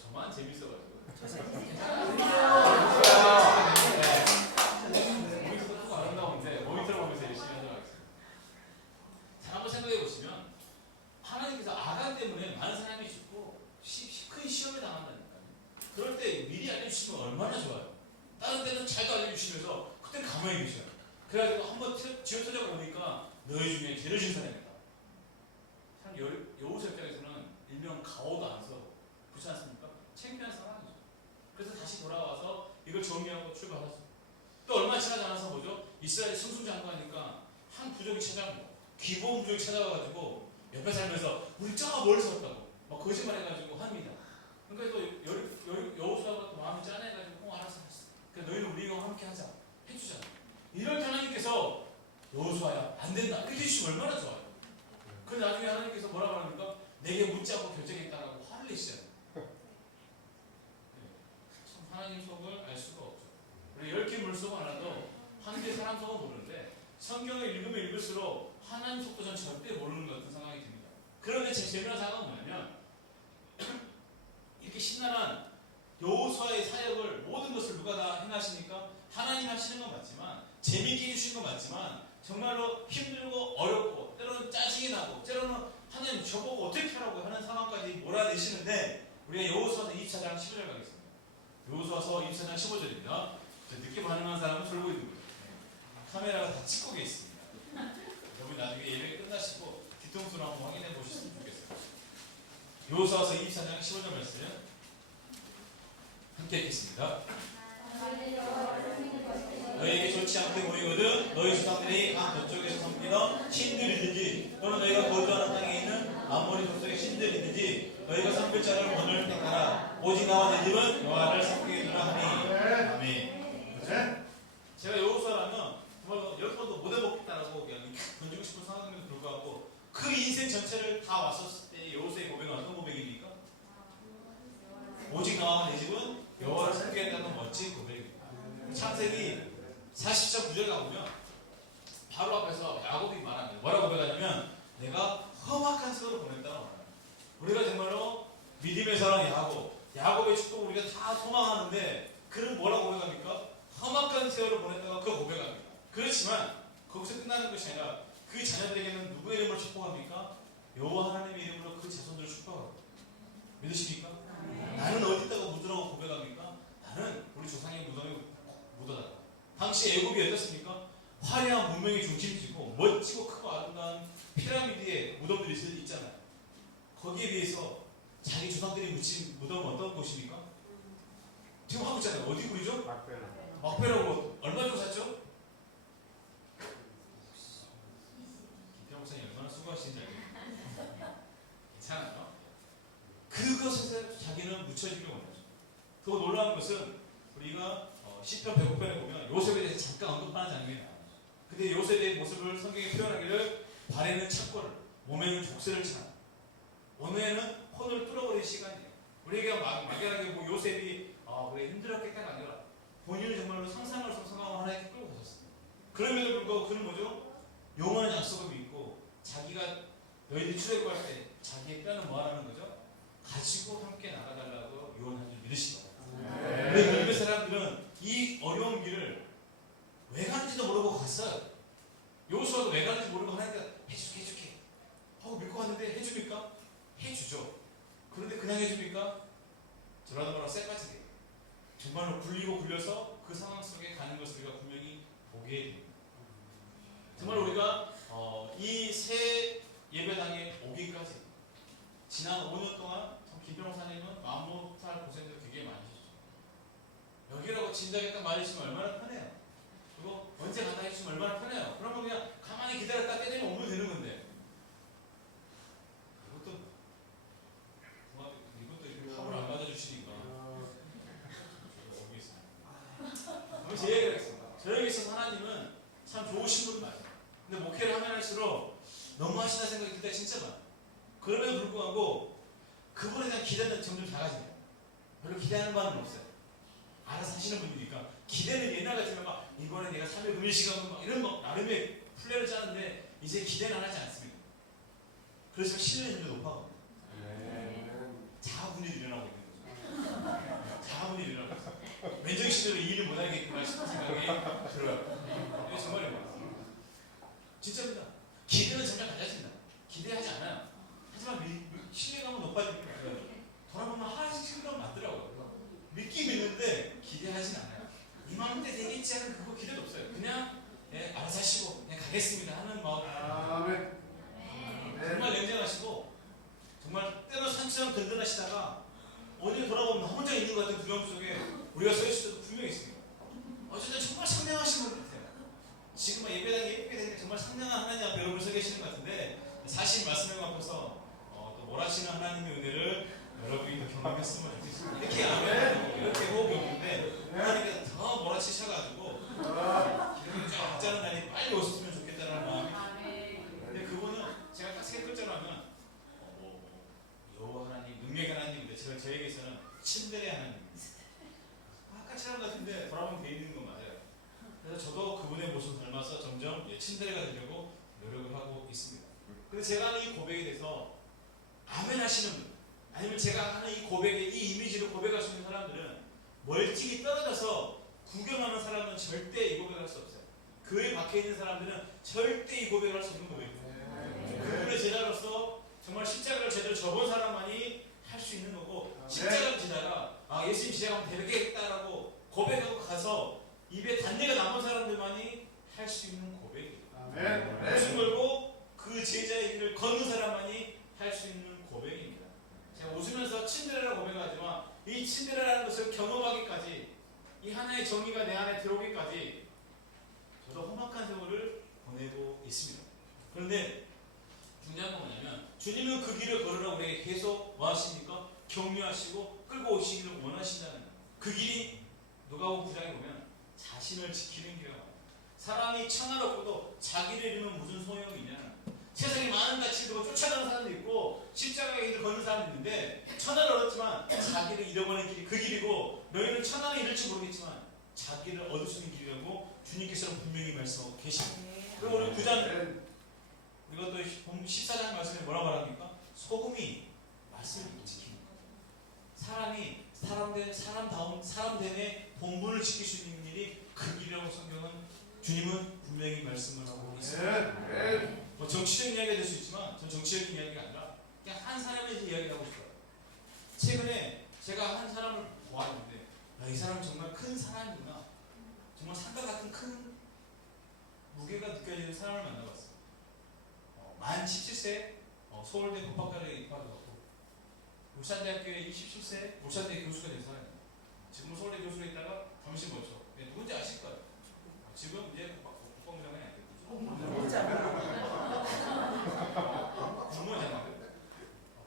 저만 재밌어가지고. 모니터도 또 아름다운데 모니터를 보면서 열심히 하도록 하겠습니다. 자, 한번 생각해 보시면 하나님께서 아간 때문에 많은 사람이 죽고 큰 시험에 당한다니까요. 그럴 때 미리 알려주시면 얼마나 좋아요. 다른 때는 잘도 알려주시면서 그때는 가만히 계셔요. 그래가지고 한번 지어 터져 보니까 너희 중에 죄를 지은 사람이다. 참 여호수아 입장에서는 일명 가오도 안 써. 그렇지 않습니까? 창피한 상황이죠. 그래서 다시 돌아와서 이걸 정리하고 출발하죠. 또 얼마 지나지 않아서 뭐죠? 이스라엘 승승장구하니까 한 부족이 찾아옵니다. 기브온 부족이 찾아와가지고 옆에 살면서 우리 저 멀리서 왔다고 막 거짓말해가지고 합니다. 그러니까 또 여호수아가 또 마음이 짠해가지고 알았어. 그러니까 너희는 우리와 함께 하자 해주잖아. 이럴 때 하나님께서 여호수아야 안 된다 이렇게 해주시면 얼마나 좋아요. 그런데 나중에 하나님께서 뭐라고 합니까? 내게 묻자고 결정했다라고 화를 내시잖아요. 참 하나님 속을 알 수가 없죠. 우리 10개 물속 하나도 한 개 사람 속은 모르는데 성경을 읽으면 읽을수록 하나님 속도 전 절대 모르는 것 같은 상황이 듭니다. 그런데 제 재미난 사항은 뭐냐면 이렇게 신랄한 여호수아의 사역을 모든 것을 누가 다 행하시니까 하나님 하시는 건 맞지만 재미있게 해주시는 건 맞지만 정말로 힘들고 어렵고 때로는 짜증이 나고 때로는 하나님 저보고 어떻게 하라고 하는 상황까지 몰아내시는데 우리가 여호수아서 24장 15절 가겠습니다. 여호수아서 24장 15절입니다. 늦게 반응하는 사람은 졸고 있는 거예요. 카메라가 다 찍고 계십니다. 여러분 나중에 예배 끝나시고 뒤통수를 한번 확인해 보셨으면 좋겠어요. 요호수아서 24장 15절 말씀 함께 읽겠습니다. 너희에게 좋지 않게 보이거든 너희 조상들이 강 저쪽에서 섬기던 신들이든지 또는 너희가 거주하는 땅에 있는 아모리 족속의 신들이든지 너희가 섬길 자를 번을 택하라. 오직 나와 내 집은 여호와를 섬기리라 하니. 아멘. 제가 여호수아라면 정말 10번도 못 해먹겠다라고 그냥 던지고 싶은 상황임에도 불구하고 그 인생 전체를 다 왔었을 때 여호수아의 고백은 어떤 고백입니까? 오직 나와 내 집은 여호와를 섬기겠다는 멋진 고백입니다. 창세기 40장 9절에 가보면 바로 앞에서 야곱이 말합니다. 뭐라고 고백하냐면 내가 험악한 세월을 보냈다고 말합니다. 우리가 정말로 믿음의 사람 야곱의 축복을 우리가 다 소망하는데 그는 뭐라고 고백합니까? 험악한 세월을 보냈다고 그 고백합니다. 그렇지만 거기서 끝나는 것이 아니라 그 자녀들에게는 누구의 이름으로 축복합니까? 여호와 하나님의 이름으로 그 자손들을 축복합니다. 믿으십니까? 나는 어디 있다가 묻으라고 고백합니까? 나는 우리 조상의 무덤에 묻어다. 당시 애굽이 어떻습니까? 화려한 문명의 중심지고 멋지고 크고 아름다운 피라미드의 무덤들이 있잖아요. 거기에 비해서 자기 조상들이 묻힌 무덤은 어떤 곳입니까? 지금 하고 있잖아요. 어디 굴이죠? 막배라고 얼마 주고 샀죠? 김태형 목사님 얼마나 수고하시는지 알겠네요. 괜찮아요. 그것에서 자기는 묻혀지길 원하죠. 더 놀라운 것은 우리가 시편 105편에 보면 요셉에 대해서 잠깐 언급하는 장면이 나와요. 근데 요셉의 모습을 성경에 표현하기를 발에는 착고를, 몸에는 족쇄를 차는, 오늘에는 혼을 뚫어버린 시간이에요. 우리가 막연하게 뭐 요셉이 그래 힘들었겠다가 아니라 본인은 정말로 상상을 하나님께 끌고 가셨습니다. 그럼에도 불구하고 그는 뭐죠? 영원한 약속을 믿고 자기가 너희들이 출애굽할 때 자기의 뼈는 뭐하라는 거죠? 가지고 함께 나가달라고 요원한 줄 믿으시기 바랍니다. 우리 믿는 사람들은 이 어려운 길을 왜 가는지도 모르고 갔어요. 여호수아도 왜 가는지 모르고 하나님께 해줄게 하고 믿고 갔는데 해줍니까? 해주죠. 그런데 그냥 해줍니까? 저라도 말하고 쎄까지게 정말로 굴리고 굴려서 그 상황 속에 가는 것을 우리가 분명히 보게 됩니다. 정말 우리가 이 새 예배당에 오기까지 지난 5년 동안 김병호 사님은 마음 못할 고생들 되게 많이 하셨죠. 여기라고 진작에 딱 말해주시면 얼마나 편해요. 그리고 언제 간다 해주시면 얼마나 편해요. 그러면 그냥 가만히 기다렸다 때리면 오면 되는 건데 이것도 이렇게 합을 안 맞아주시니까 제 얘기를 했습니다. 저에게 있어서 하나님은 참 좋으신 분 맞아요. 근데 목회를 하면 할수록 너무 하시나 생각이 들 때가 진짜 많아요. 그럼에도 불구하고 그분에 대한 기대는 점점 작아집니다. 별로 기대하는 바는 없어요. 알아서 하시는 분이니까 기대는 옛날 같으면 막 이번에 내가 3일 금일 시간을 막 이런 막 나름의 플랜을 짜는데 이제 기대는 하지 않습니다. 그래서 신뢰는 점점 높아갑니다. 자아분이 일어나고 있는 거죠. 자아분이 일어나고 있어요. 맨정신으로 이 일을 못하겠구나 싶은 생각이 들어요. 이게 정말입니다. 진짜입니다. 기대는 점점 낮아진다. 기대하지 않아요. 하지만 신뢰감은 높아집니다. 돌아보면 하나씩 신뢰감 맞더라고요. 믿긴 믿는데 기대하진 않아요. 이만한데 되겠지 하는 그거 기대도 없어요. 그냥 알아서 하시고 그냥 가겠습니다 하는 마음. 정말 냉정하시고 정말 때로 산처럼 든든하시다가 어디 돌아보면 나 혼자 있는 것 같은 두려움 속에 우리가 서 있을 때도 분명히 있습니다. 어쨌든 정말 상냥하신 분 같아요. 지금 예배당이 예쁘게 되니까 정말 상냥한 하나님 앞에 여러분 서 계시는 것 같은데 사실 말씀을 앞에서 또 몰아치는 하나님의 은혜를 여러분이 더 경험했으면 좋겠습니다. 이렇게 하면 이렇게 호흡이 오는데 하나님께서 더 몰아치셔가지고 기름이 쫙 짜는 날이 빨리 오셨으면 좋겠다는 마음이. 근데 그분은 제가 딱 세 글자로 하면 여호와 하나님, 능력의 하나님인데 저에게서는 친들의 하나님입니다. 아까처럼 같은데 돌아보면 돼 있는 건 맞아요. 그래서 저도 그분의 모습을 닮아서 점점 친들애가 되려고 노력을 하고 있습니다. 근데 제가 하는 이 고백에 대해서 아멘 하시는 분, 아니면 제가 하는 이 고백에 이 이미지를 고백할 수 있는 사람들은 멀찍이 떨어져서 구경하는 사람은 절대 이 고백을 할 수 없어요. 교회 밖에 있는 사람들은 절대 이 고백을 할 수 없는 고백입니다. 그분의 제자로서 정말 십자가를 제대로 접은 사람만이 할 수 있는 거고 십자가를 지다가 예수님 십자가 한번 데려가겠다라고 고백하고 가서 입에 단내가 남은 사람들만이 할 수 있는 고백이에요. 아멘. 목숨 걸고 그 제자의 길을 걷는 사람만이 할 수 있는 고백입니다. 제가 웃으면서 친데레라 고백하지만 이 친데레라는 것을 경험하기까지 이 하나의 정의가 내 안에 들어오기까지 저도 험악한 세월을 보내고 있습니다. 그런데 중요한 건 뭐냐면 주님은 그 길을 걸으라고 우리에게 계속 뭐 하십니까? 격려하시고 끌고 오시기를 원하신다는 거예요. 그 길이 누가복음 9장에 보면 자신을 지키는 길이라고 합니다. 사람이 천하를 얻고도 자기를 잃으면 무슨 소용이 있냐는 거예요. 세상에 많은 가치를 두고 쫓아가는 사람도 있고 십자가의 길을 걷는 사람도 있는데 천하를 얻었지만 자기를 잃어버리는 길이 그 길이고 너희는 천하를 잃을지 모르겠지만 자기를 얻을 수 있는 길이라고 주님께서는 분명히 말씀하고 계십니다. 그리고 우리 9장 이것도 14장 말씀에 뭐라고 말합니까? 소금이 말씀을 지키는 거예요. 사람이 사람됨의 본분을 지킬 수 있는 일이 그 길이라고 성경은 주님은 분명히 말씀을 하고 있습니다. 뭐 정치적인 이야기가 될 수 있지만 전 정치적인 이야기가 아니라 그냥 한 사람의 이야기를 하고 싶어요. 최근에 제가 한 사람을 보았는데 이 사람은 정말 큰 사람이구나. 정말 산과 같은 큰 무게가 느껴지는 사람을 만나봤어요. 만 17세 서울대 법학과에 입학하고 울산대학교에 27세 울산대 교수가 된 사람입니다. 지금 서울대 교수로 있다가 잠시 멈춰. 누군지 아실 거예요. 지금 이제 국방부장관이 아니고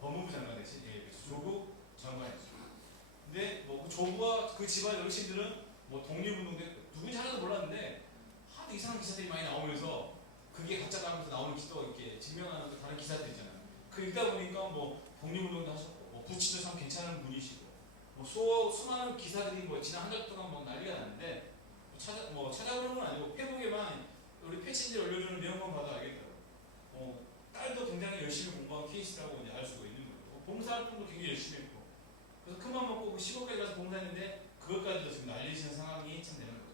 법무부 장관 대신 조국 장관이었어요. 근데 뭐 그 조부와 그 집안 어르신들은 뭐 독립운동대 누군지 하나도 몰랐는데 하도 이상한 기사들이 많이 나오면서 그게 가짜 가면서 나오는 기도 이렇게 증명하는 그 다른 기사들 있잖아요. 그 읽다 보니까 뭐 독립운동도 하셨고 뭐 부치도 참 괜찮은 분이시고 뭐 수많은 기사들이 뭐 지난 한 달 동안 뭐 난리가 났는데 찾아보는 건 아니고 페북에만 우리 패친들 올려주는 내용만 봐도 알겠더라고요. 딸도 굉장히 열심히 공부한 케이스라고 이제 알 수가 있는 거예요. 봉사활동도 굉장히 열심히 했고 그래서 큰맘 먹고 그 시골까지 가서 봉사했는데 그것까지도 지금 날리시는 상황이 참 되는 거죠.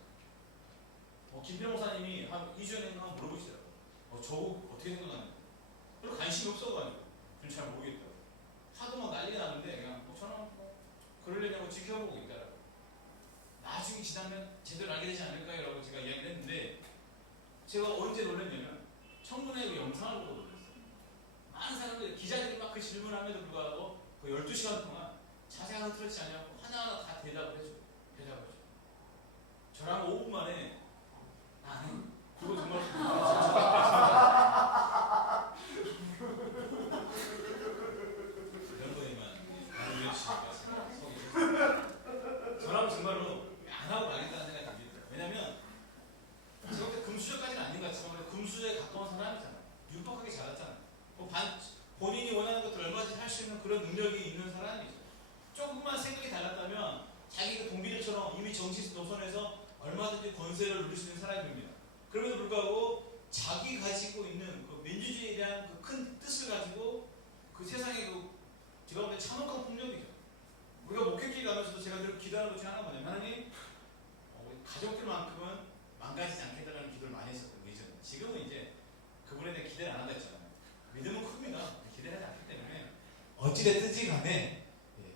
김병호 목사님이 한 2주 전에 한번 물어보시더라고요. 조국 어떻게 생각하는지. 별로 관심이 없어가지고 저는 잘 모르겠더라고요. 하도 막 난리가 나는데 그냥 저는 그러려냐고 지켜보고 있더라고요. 나중에 지나면 제대로 알게 되지 않을까요? 라고 제가 이야기를 했는데 제가 언제 놀랐냐면 청문회 그 영상을 보고 놀랐어요. 많은 사람들 기자들이 막 그 질문함에도 불구하고 그 12시간 동안 자세히 흐트러지지 않냐고 하나하나 다 대답을 해줘요. 저랑 5분 만에 나는 그거 정말 이런 거에만 알려주시니까 저랑 정말로 안 하고 말겠다는 생각이 듭니다. 왜냐면 제가 그때 금수저까지는 아닌 것 같지만 금수저에 가까운 사람이잖아요. 율법하게 자랐잖아요. 본인이 원하는 것들 얼마든지 할 수 있는 그런 능력이 있는 사람이죠. 조금만 생각이 달랐다면 자기가 동기들처럼 이미 정치 노선에서 얼마든지 권세를 누릴 수 있는 사람입니다. 그럼에도 불구하고 자기 가지고 있는 그 민주주의에 대한 그 큰 뜻을 가지고 그 세상에 제가 볼 때 참혹한 폭력이죠. 우리가 목회길 가면서도 제가 늘 기도하는 것 중에 하나가 뭐냐면 하나님 가족들만큼은 망가지지 않겠다는 기도를 많이 했었거든요. 예전에. 지금은 이제 그분에 대해 기대를 안 한다 했잖아요. 믿음은 큽니다. 기대를 하지 않기 때문에 어찌됐든지 간에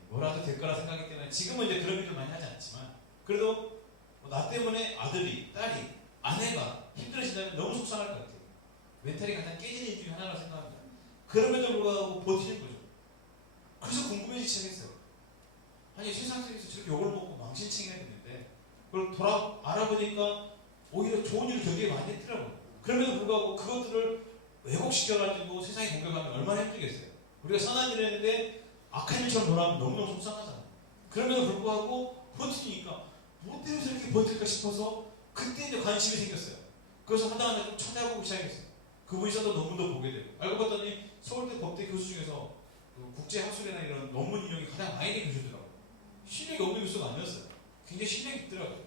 뭐라도 될 거라 생각하기 때문에 지금은 이제 그런 일을 많이 하지 않지만 그래도 나 때문에 아들이, 딸이, 아내가 힘들어진다면 너무 속상할 것 같아요. 멘탈이 가장 깨지는 일 중에 하나라고 생각합니다. 그럼에도 불구하고 버티는 거죠. 그래서 궁금해지기 시작했어요. 아니 세상 속에서 저렇게 욕을 먹고 망신칭해야 되는데 그걸 알아보니까 오히려 좋은 일을 되게 많이 했더라고요. 그럼에도 불구하고 그것들을 왜곡시켜가지고 세상에 공격하면 얼마나 힘들겠어요. 우리가 선한 일을 했는데 악한 일처럼 돌아가면 너무너무 속상하잖아요. 그럼에도 불구하고 버티니까 뭐 때문에 저렇게 버틸까 싶어서 그때 이제 관심이 생겼어요. 그래서 하다하다 좀 찾아보고 시작했어요. 그분이 써도 논문도 보게 되고 알고 봤더니 서울대 법대 교수 중에서 그 국제학술이나 이런 논문 인용이 가장 많이 된 교수더라고요. 실력이 없는 교수가 아니었어요. 굉장히 실력이 있더라고요.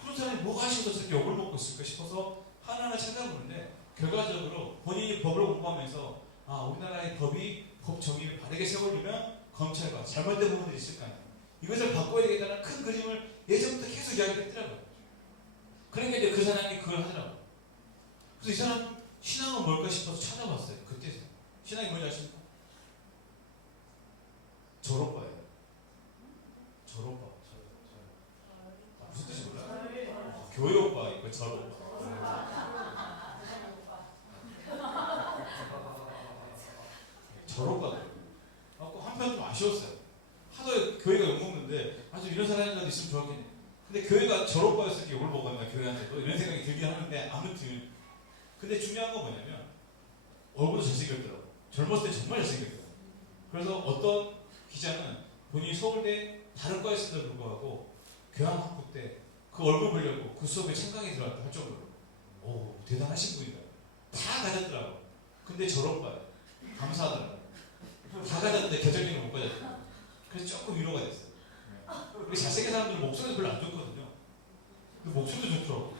그런 사람이 뭐가 하셔서 저렇게 욕을 먹고 있을까 싶어서 하나하나 찾아보는데 결과적으로 본인이 법을 공부하면서 우리나라의 법 정의를 바르게 세우려면 검찰과 잘못된 부분들이 있을 거 아니에요. 이것을 바꿔야 되겠다는 큰 그림을 예전부터 계속 이야기를 했더라고요. 그러니까 이제 그 사람이 그걸 하더라고요. 그래서 이 사람 신앙은 뭘까 싶어서 찾아봤어요. 그때서. 신앙이 뭔지 아십니까? 졸업과예요. 졸업과. 무슨 뜻이 몰라요? 교회 오빠 있고 절 오빠. 절 오빠들. 한편 좀 아쉬웠어요. 하도 교회가 욕먹는데 아주 이런 사람이라도 있으면 좋았겠네. 근데 교회가 절 오빠였을 때 욕을 먹었나 교회한테도 이런 생각이 들긴 하는데 아무튼 근데 중요한 건 뭐냐면 얼굴도 잘생겼더라고. 젊었을 때 정말 잘생겼더라고. 그래서 어떤 기자는 본인이 서울대 다른 과였음에도 불구하고 교양학부 때 그 얼굴 보려고 그 수업에 참강이 들어갔다 할 정도로 오 대단하신 분이다. 다 가졌더라고. 근데 저런 거야. 감사하더라고. 다 가졌는데 겨털링을 못 가졌더라고. 그래서 조금 위로가 됐어요. 우리 잘생긴 사람들은 목소리도 별로 안 좋거든요. 근데 목소리도 좋더라고.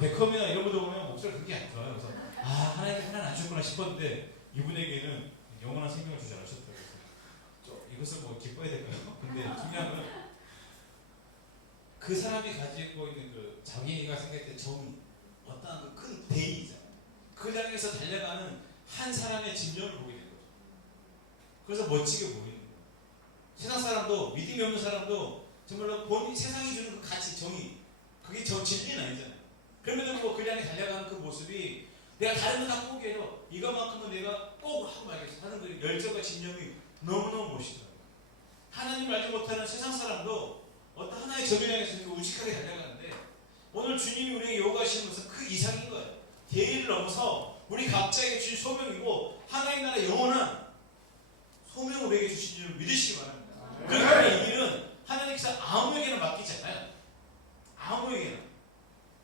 베컴이나 이런 분들 보면 목소리가 그렇게 안 좋아요. 그래서 아 하나님께 하나는 안 주셨구나 싶었는데 이분에게는 영원한 생명을 주지 않으셨더라고요. 이것을 뭐 기뻐해야 될까요? 근데 중요한 건 그 사람이 가지고 있는 그 자기가 생각할 때 정의, 어떤 큰 대의잖아요. 그 장에서 달려가는 한 사람의 진정을 보게 되는 거죠. 그래서 멋지게 보이는 거예요. 세상 사람도 믿음이 없는 사람도 정말로 본인 세상이 주는 그 가치, 정의, 그게 저 진리는 아니잖아요. 그럼에도 불구하고 그 장에 달려가는 그 모습이 내가 다른 거 다 포기해도 이것만큼은 내가 꼭 하고 말겠어 하는 그 열정과 진정이 너무너무 멋있더라고요. 하나님을 알지 못하는 세상 사람도 어떤 하나의 점을 향해서 우직하게 달려가는데 오늘 주님이 우리에게 요구하시는 것은 그 이상인 거예요. 대의를 넘어서 우리 각자에게 주신 소명이고 하나님 나라 영원한 소명을 우리에게 주신 줄 믿으시기 바랍니다. 그러니까 이 일은 하나님께서 아무에게나 맡기지 않아요. 아무에게나.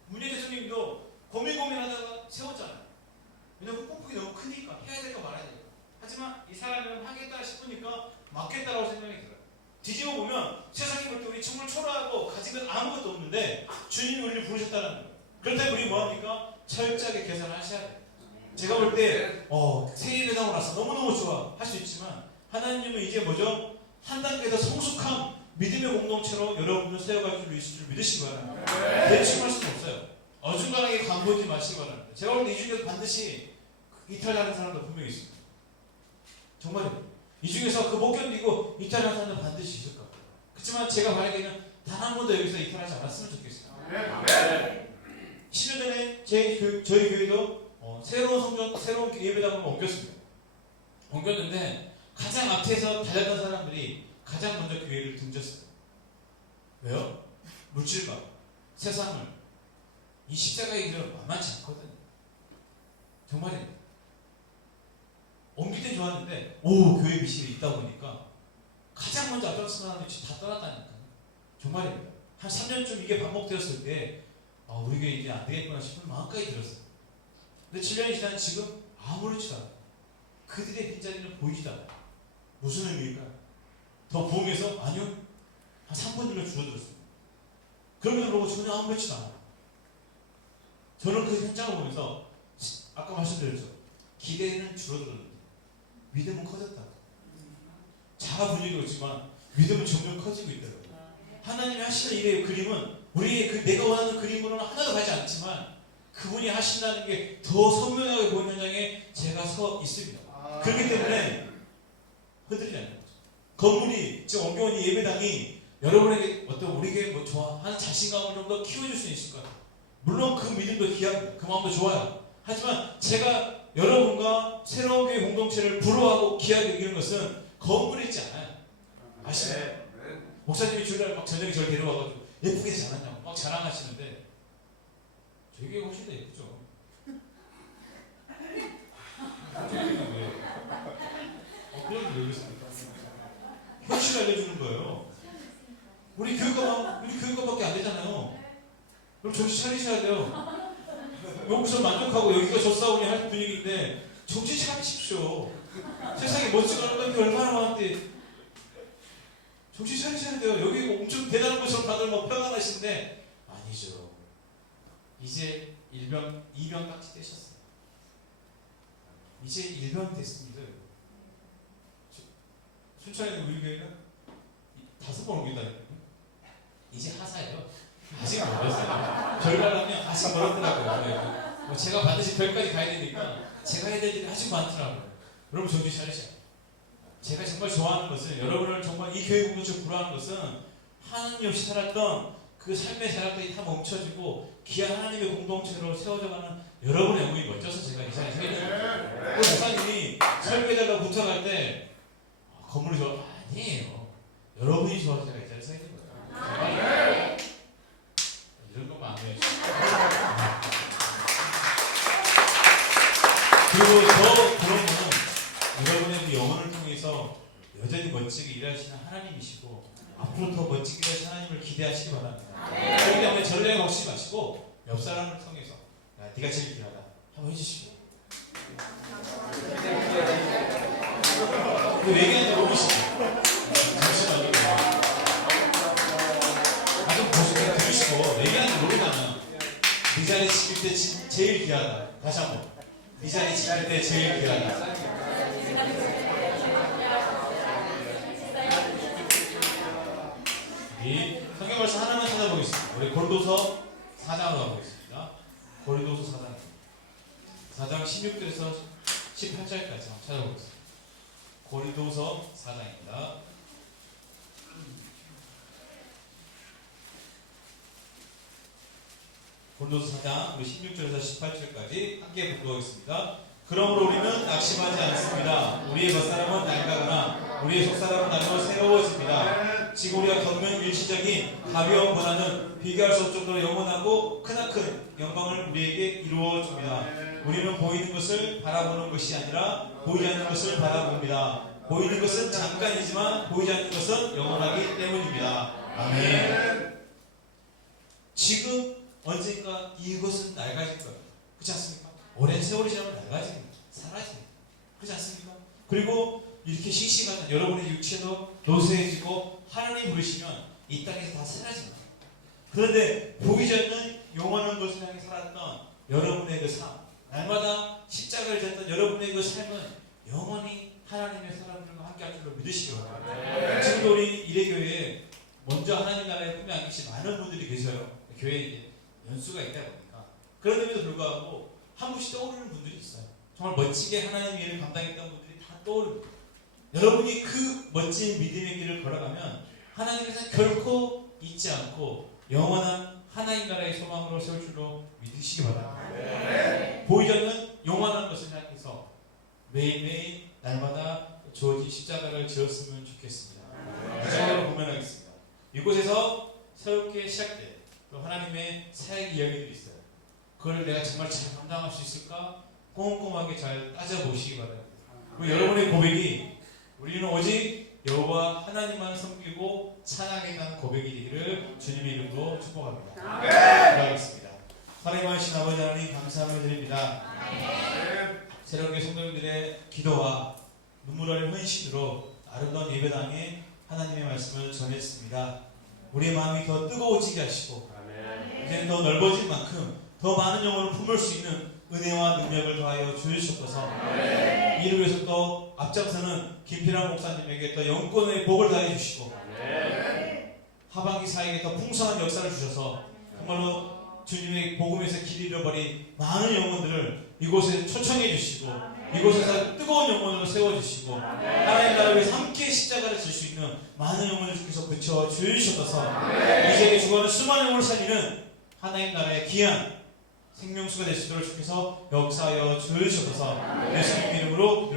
문재 대통령님도 고민하다가 세웠잖아요. 왜냐면 폭풍이 너무 크니까 해야 될까 말아야 될까. 하지만 이 사람은 하겠다 싶으니까 맡겠다라고 생각이 들어요. 뒤집어 보면 세상에 볼 때 우리 정말 초라하고 가진 건 아무것도 없는데 주님이 우리를 부르셨다는 거예요. 그렇다면 우리 뭐합니까? 철저하게 계산하셔야 돼요. 제가 볼 때 새해 배당을 와서 너무너무 좋아 할 수 있지만 하나님은 이제 뭐죠? 한 단계 더 성숙한 믿음의 공동체로 여러분을 세워갈 줄 있을 줄 믿으시기 바랍니다. 대충 할 수는 없어요. 어중간하게 광고지 마시기 바랍니다. 제가 볼 때 이 중에서 반드시 이탈하는 사람도 분명히 있습니다. 정말요. 이 중에서 그 못 견디고 이탈하는 사람도 반드시 있을 겁니다. 그렇지만 제가 바라기에는 단 한 번도 여기서 이탈하지 않았으면 좋겠어요. 10년 전에 저희 교회도 새로운 성전, 새로운 예배당으로 옮겼습니다. 옮겼는데 가장 앞에서 달렸던 사람들이 가장 먼저 교회를 등졌어요. 왜요? 물질과 세상을 이 십자가의 길은 만만치 않거든요. 정말입니다. 옮길 때 좋았는데 교회 미실이 있다 보니까 가장 먼저 앞장서는 사람들이 다 떠났다니까요. 정말입니다. 한 3년쯤 이게 반복되었을 때 우리 교회 이제 안 되겠구나 싶은 마음까지 들었어요. 근데 7년이 지난 지금 아무렇지도 않아요. 그들의 빈자리는 보이지도 않아요. 무슨 의미일까요? 더 부흥해서? 아니요. 한 3분의 1로 줄어들었습니다. 그럼에도 불구하고 전혀 아무렇지도 않아요. 저는 그 현장을 보면서 아까 말씀드렸죠. 기대는 줄어들었는데 믿음은 커졌다. 자아 분열이 있지만 믿음은 점점 커지고 있더라고요. 하나님이 하시는 일의 그림은 우리의 내가 원하는 그림으로는 하나도 가지 않지만 그분이 하신다는 게 더 선명하게 보이는 현장에 제가 서 있습니다. 그렇기 때문에 흔들리지 않는 거죠. 건물이 지금 옮겨온 이 예배당이 여러분에게 어떤 우리에게 뭐 좋아하는 자신감을 좀 더 키워줄 수 있을 거예요. 물론 그 믿음도 귀하고 그 마음도 좋아요. 하지만 제가 여러분과 새로운 교회 공동체를 부러워하고 귀하게 여기는 것은 건물에 있지 않아요. 아시나요? 목사님이 주일날 막 저녁에 저를 데려와가지고 예쁘게 잘한다고 막 자랑하시는데 저희 교회가 훨씬 더 예쁘죠. 그런 게 여기있습니까? 현실 알려주는 거예요. 우리 교육과밖에 안 되잖아요. 그럼 정신 차리셔야 돼요. 여기서 만족하고 여기가 좋사오니 할 분위기인데 정신 차리십시오. 세상에 멋지고 아름다운 게 얼마나 많은데 정신 차리셔야 돼요. 여기 엄청 대단한 것처럼 다들 막 평안하시는데 아니죠. 이제 이병 딱지 떼셨어요. 이제 일병 됐습니다. 순천에 우리 교회는 5번 옮긴다니까요. 이제 하사예요. 아직 멀었어요. 결과라면 아직 멀었더라고요. 네. 제가 반드시 별까지 가야 되니까 제가 해야 될 일이 아직 많더라고요. 여러분 정신 차리셔야 돼요. 제가 정말 좋아하는 것은 여러분을 정말 이 교회 공동체를 부러워하는 것은 하나님 없이 살았던 그 삶의 제약들이 다 멈춰지고 귀한 하나님의 공동체로 세워져가는 여러분의 영혼이 멋져서 제가 이 자리에 서 있는 거예요. 그 목사님이 설교자가 부탁할 때 건물이 좋아? 아니에요. 여러분이 좋아서 제가 이 자리에 서 있는 거예요. 이런 것만 안 돼요. 그리고 더 그런 거는 여러분의 그 영혼을 통해서 여전히 멋지게 일하시는 하나님이시고 앞으로 더 멋지게 일하시는 하나님을 기대하시기 바랍니다. 그렇기 때문에 전례 먹지 마시고 옆 사람을 통해서 야, 네가 제일 귀하다 한번 해주시고 그 얘기는 모르시고 잠시만요. 좀 보시고 들으시고 얘기하는 모르다면 네 자리 지킬 때 제일 귀하다. 다시 한번 네 자리 지킬 때 제일 귀하다. 이 성경 말씀 하나만 찾아보겠습니다. 우리 고린도서 4장으로 가보겠습니다. 고린도서 4장 16절에서 18절까지 한번 찾아보겠습니다. 고린도서 4장입니다. 고린도서 4장 우리 16절에서 18절까지 함께 보도하겠습니다. 그러므로 우리는 낙심하지 않습니다. 우리의 겉사람은 낡아가나 우리의 속사람은 날로 새로워집니다. 지금 우리가 겪는 일시적인 가벼운 고난은 비교할 수 없을 정도로 영원하고 크나큰 영광을 우리에게 이루어 줍니다. 우리는 보이는 것을 바라보는 것이 아니라 보이지 않는 것을 바라봅니다. 보이는 것은 잠깐이지만 보이지 않는 것은 영원하기 때문입니다. 아멘. 지금 언젠가 이것은 낡아질 거예요. 그렇지 않습니까? 오랜 세월이 지나면 낡아집니다. 사라집니다. 그렇지 않습니까? 그리고 이렇게 싱싱한 여러분의 육체도 노쇠해지고 하나님 부르시면 이 땅에서 다 사라집니다. 그런데 보이지 않는 영원한 것을 향해 살았던 여러분의 그 삶, 날마다 십자가를 졌던 여러분의 그 삶은 영원히 하나님의 사람들과 함께 할 줄로 믿으시기 바랍니다. 지금도 우리 이래교회에 먼저 하나님 나라의 꿈이 안기신 많은 분들이 계셔요. 교회에 연수가 있다 보니까. 그런데도 불구하고 한 분씩 떠오르는 분들이 있어요. 정말 멋지게 하나님의 일을 감당했던 분들이 다 떠오릅니다. 여러분이 그 멋진 믿음의 길을 걸어가면 하나님께서 결코 잊지 않고 영원한 하나님 나라의 소망으로 세울 줄로 믿으시기 바랍니다. 보이지 않는 영원한 것을 향해서 매일매일 날마다 주어진 십자가를 지었으면 좋겠습니다. 마지막으로 고면하겠습니다. 이곳에서 새롭게 시작된 또 하나님의 사역 이야기들이 있어요. 그걸 내가 정말 잘 감당할 수 있을까? 꼼꼼하게 잘 따져보시기 바랍니다. 그리고 여러분의 고백이 우리는 오직 여호와 하나님만 섬기고 찬양하는 고백이 되기를 주님의 이름으로 축복합니다. 기도하겠습니다. 살아계신 아버지 하나님 감사함을 드립니다. 새롭게 성도님들의 기도와 눈물 흘린 헌신으로 아름다운 예배당에 하나님의 말씀을 전했습니다. 우리의 마음이 더 뜨거워지게 하시고 이제는 더 넓어질 만큼 더 많은 영혼을 품을 수 있는 은혜와 능력을 더하여 주시옵소서. 이를 위해서 또 앞장서는 김필환 목사님에게 또 영권의 복을 더해 주시고 하반기 사역에 더 풍성한 역사를 주셔서 정말로 주님의 복음에서 길 잃어버린 많은 영혼들을 이곳에 초청해 주시고 이곳에서 뜨거운 영혼으로 세워주시고 하나님 나라를 위해서 함께 십자가를 질 수 있는 많은 영혼을 주께서 붙여 주시옵소서. 이 세계 죽어가는 수많은 영혼을 살리는 하나님 나라의 귀한 생명수가 될 수 있도록 주께서 역사하여 주시옵소서. 예수님 이름으로